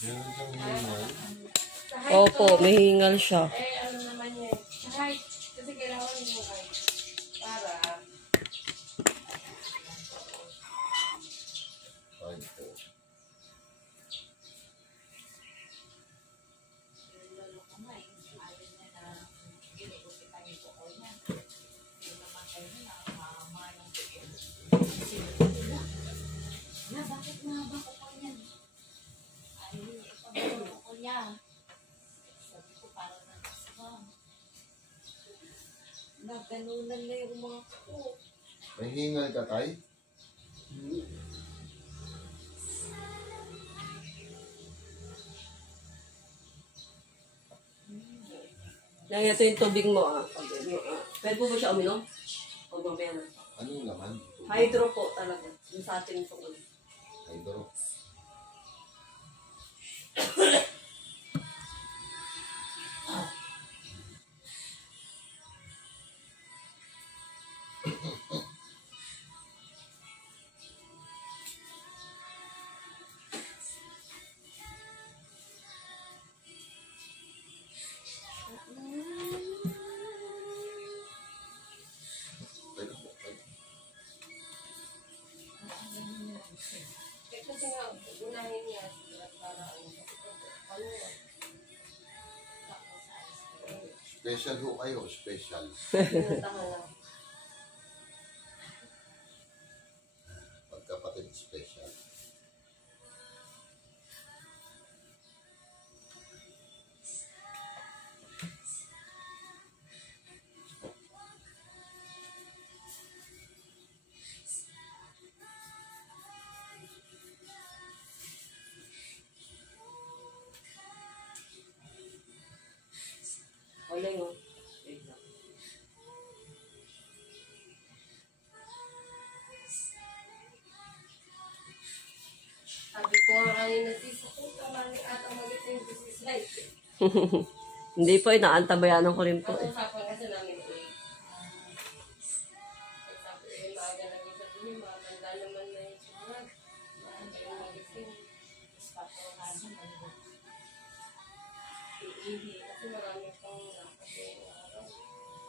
Meron siyang hingal. Opo, may hingal siya. Eh, ano naman yun? Kahit, kasi kailangan mo kahit. Para. Ay po. Bakit mahaba ko yan? Ay, ipagulong ko niya. Sabi ko, parang nagkasama. Naganunan na yung mga ko. May hingal ka, Tay? Yan, ito yung tubig mo, Pwede po ba siya uminom? O mamaya na. Anong laman? Hydro po talaga. Yung sa atin po. Hydro. Kasi nga, unahin niya. Para ano. Special ho kayo, special. Pinuntahan lang. Pagkapatid special. Wala yun. Sabi ko nga kanina, sis, ako tama ni ata mag-ito yung business life. Hindi po, inaantabayanan ko rin po. Ang usapan kasi namin eh. Sabi ko, maaga na isa po yung mga tanda naman na yung sunod. Maaga yung mag-ising. Patronahan na. Hindi, kasi marami pang kasi araw.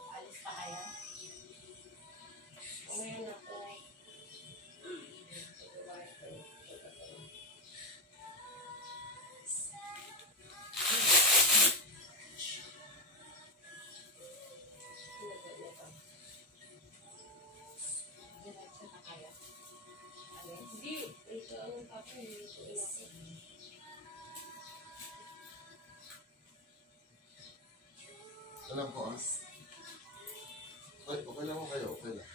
Alis pa kaya? Mamaya na po. Diretso na kaya? Hindi, ito ang tapos ito inako. Alam ko, Ay, okay lang ko kayo, okay lang.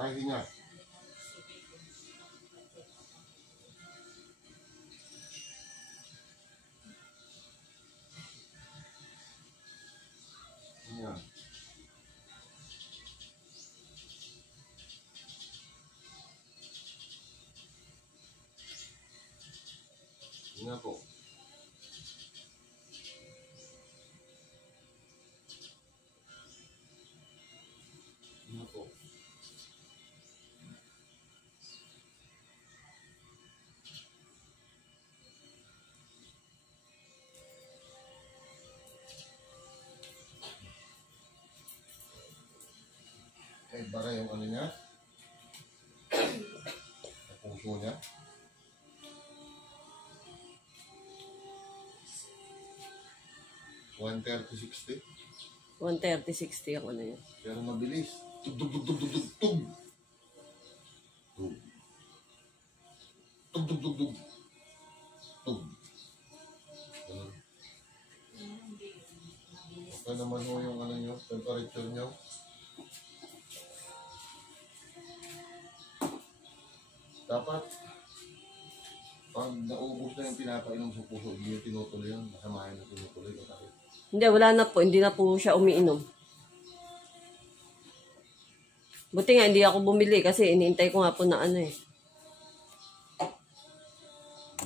Ay, hinga. Hinga. Hinga po. Hinga po. Kahit baka yung ano niya, sa puso niya. $130.60. 130-60 ang ano yun. Pero mabilis. Tug, tug, tug, tug, tug, tug, tug. Tug. Tug, tug, tug, tug. Tug. Ganun. Okay naman ho yung ano nyo, temperature nyo. Dapat, pag naubos na yung pinapainom sa puso, hindi yung tinutuloy yun. Masamahin na tinutuloy. Bakit? Hindi, wala na po. Hindi na po siya umiinom. Buti nga, hindi ako bumili kasi iniintay ko nga po na ano eh.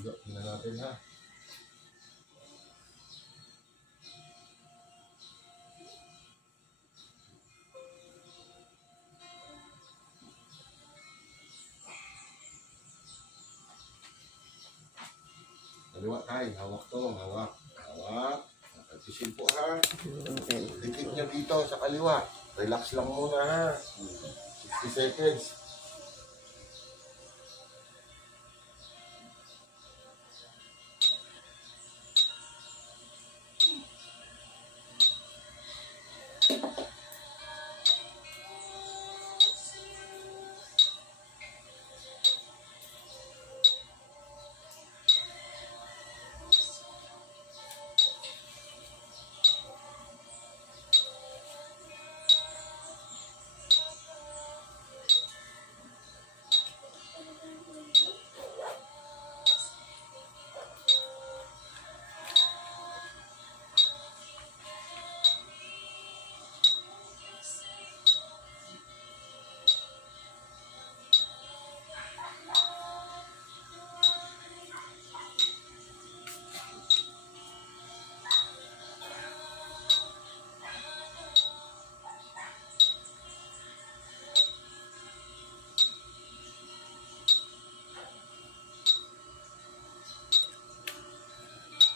Tingnan natin ha. Kaliwa tayo. Hawak to. Hawak. Hawak. Nagsisil po ha. Okay. Dikit niya dito sa kaliwa. Relax lang muna ha. 60 seconds.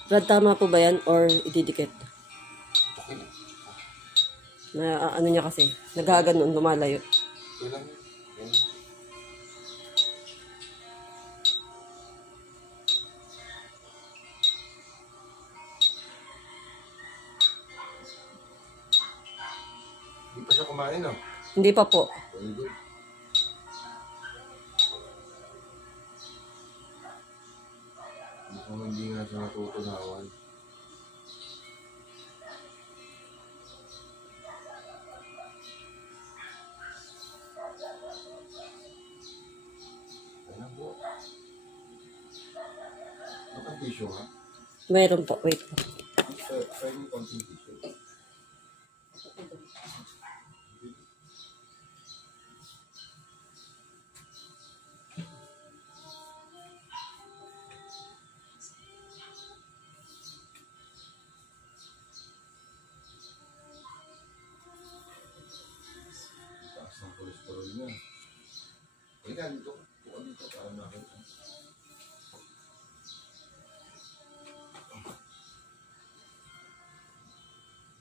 Brad, tama po ba yan or ididikit? Okay lang. Na ano niya kasi, nagkaganon, lumalayo. Okay lang. Okay lang. Hindi pa siya kumain, no? Hindi pa po. Very good. Mukhang hindi nga siya natutunawan. Ano po? Bakang tissue, ha? Mayroon po, wait po. Try mo konting tissue. Taas ng cholesterol niya. Halika, dito. Buka dito para makita.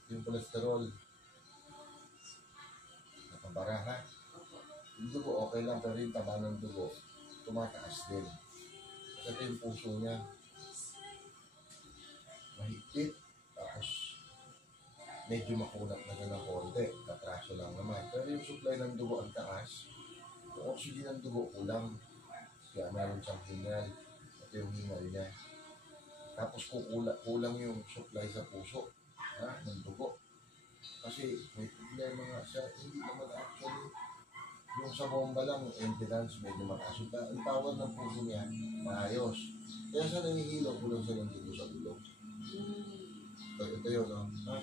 Yung cholesterol. Nakabara, ha? Yung dugo, okay lang, pero yung taba ng dugo, tumataas din. Kasi yung puso niya, mahigpit, tapos medyo makunat na ng konti, katraso lang naman. Pero yung supply ng dugo ang taas, yung oxygen ng dugo kulang. Kaya meron siyang hingal, at yung hingal niya. Tapos kulang yung supply sa puso, ha, ng dugo. Kasi may problema nga siya, hindi naman actually, yung sa bomba lang, yung impedance, medyo mataas. Ang power ng puso niya, maayos. Kaya siya nanihilong, kulang siya ng dugo sa ulo. Ito yun, no? Ha?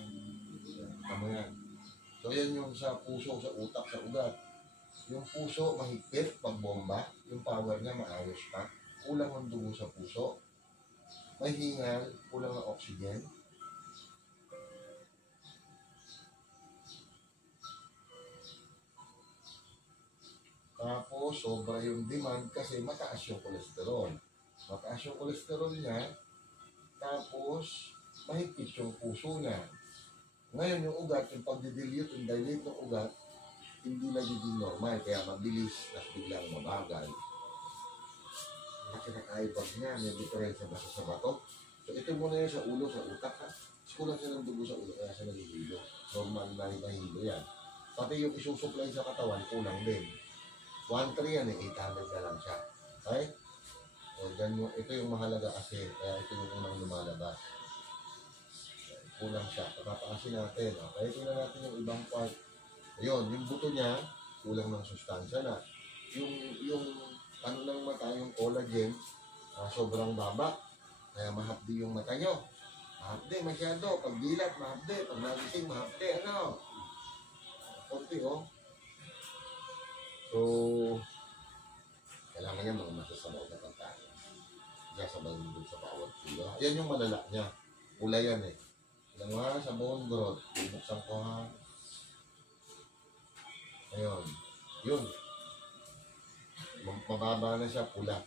Tama yan. So, yan yung sa puso, sa utak, sa ugat. Yung puso, mahigpit pag bomba. Yung power niya, maayos pa. Kulang ang dugo sa puso. May hingal, kulang ang oxygen. Tapos, sobra yung demand kasi mataas yung kolesterol. Mataas yung kolesterol niya, tapos mahigpit yung puso niya. Ngayon, yung ugat, yung pagdidilute, yung dilate ng ugat, hindi nagiging normal, kaya mabilis, tapos biglang mabagal. Laki ng eyebag niya, may diferensya ba sa bato? So, ito muna yun sa ulo, sa utak, ha? Kulang siya ng dugo sa ulo, kaya siya nagihilo. Normal na hilo yan. Pati yung isusupply sa katawan, kulang din. 1.3 yan 800 na lang siya. Okay? O, ito yung mahalaga kasi, kaya ito yung unang lumalabas. Kulang siya. Patapaasin natin. Okay? Tingnan natin yung ibang part. Ayun, yung buto niya, kulang ng sustansya na. Yung ano ng mata yung collagen, sobrang baba. Kaya mahapdi yung mata nyo. Mahapdi masyado. Pag dilat, mahapdi. Pag nagising, mahapdi. Ano? Konti, oh. So, kailangan niya mga masasabaw na pagkain. Sasabay mo dun sa bawat kilo. Yan yung malala niya. Pula yan eh. Ilang nga sa bone growth. Buksan ko ha. Ayun. Yun. Mababa na siya, pula.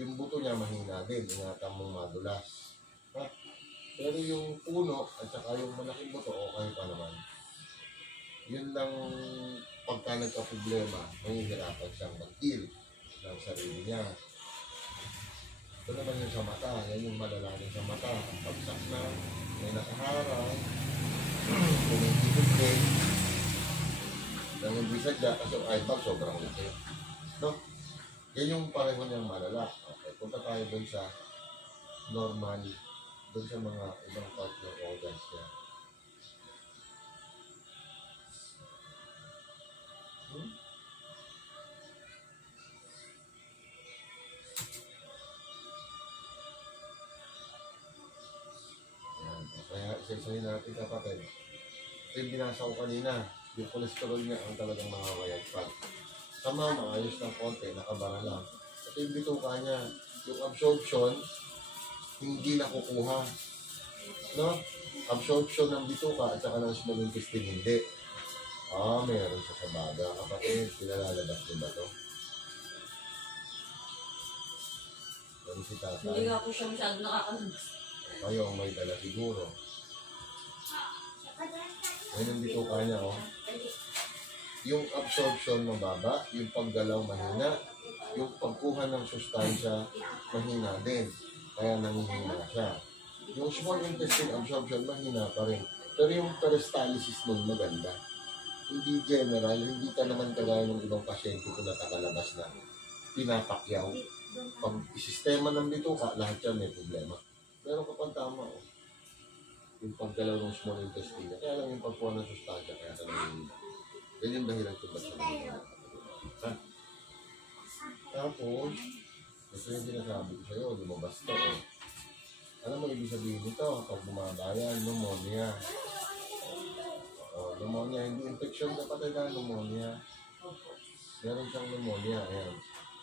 Yung buto niya mahina din. Ingatan mong madulas. Ha? Pero yung puno at saka yung malaking buto, okay pa naman. Yun lang pagka nagka-problema, mahihirapan siyang mag-heal ng sarili niya. Ito naman yung sa mata. Yan yung malalalim sa mata. Ang pagsak na, may nakaharang, kumikipit nang hindi sadya kasi eyebag sobrang laki. No? Yan yung pareho niyang malala. Okay, punta tayo dun sa normal, dun sa mga ibang part ng organs niya. Yan. Kaya isa-isahin natin kapatid. Ito yung binasa ko kanina. Yung cholesterol niya ang talagang mangangayagpag. Tama, maayos ng konti, nakabara lang. Ito yung bituka niya. Yung absorption, hindi nakukuha. No? Absorption ng bituka at saka ng small intestine, hindi. Meron siya sa baga. Kapatid, pinalalabas din ba ito? Yan si tatay. Hindi nga po siya masyado nakakalabas. Kayo ang may dala siguro. Yan ang bituka niya, oh. Yung absorption mababa, yung paggalaw mahina, yung pagkuha ng sustansya mahina din. Kaya nangihina siya. Yung small intestine absorption mahina pa rin. Pero yung peristalsis nun maganda. Hindi general, hindi ka naman kagaya ng ibang pasyente kung nakakalabas na pinapakyaw. Pag sistema ng bituka, lahat yan may problema. Pero kapag tama, oh, yung paggalaw ng small intestine, kaya lang yung pagkuha ng sustansya, kaya ka nangihina. Yan yung dahilan kung ba't siya nangihina. Ha? Tapos, ito yung sinasabi ko sa'yo, lumabas to. Oh. Alam mo, ibig sabihin nito, kapag bumabayan, pneumonia. Pneumonia, hindi infection kapatid na pneumonia. Meron siyang pneumonia, ayan.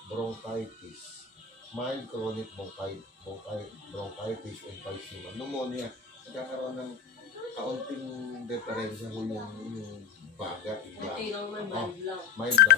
Bronchitis. Mild chronic bronchitis, emphysema. Pneumonia. Nagkakaroon ng kaunting diferensya ko yung baga. Ito yung naman, mild lang. Mild lang.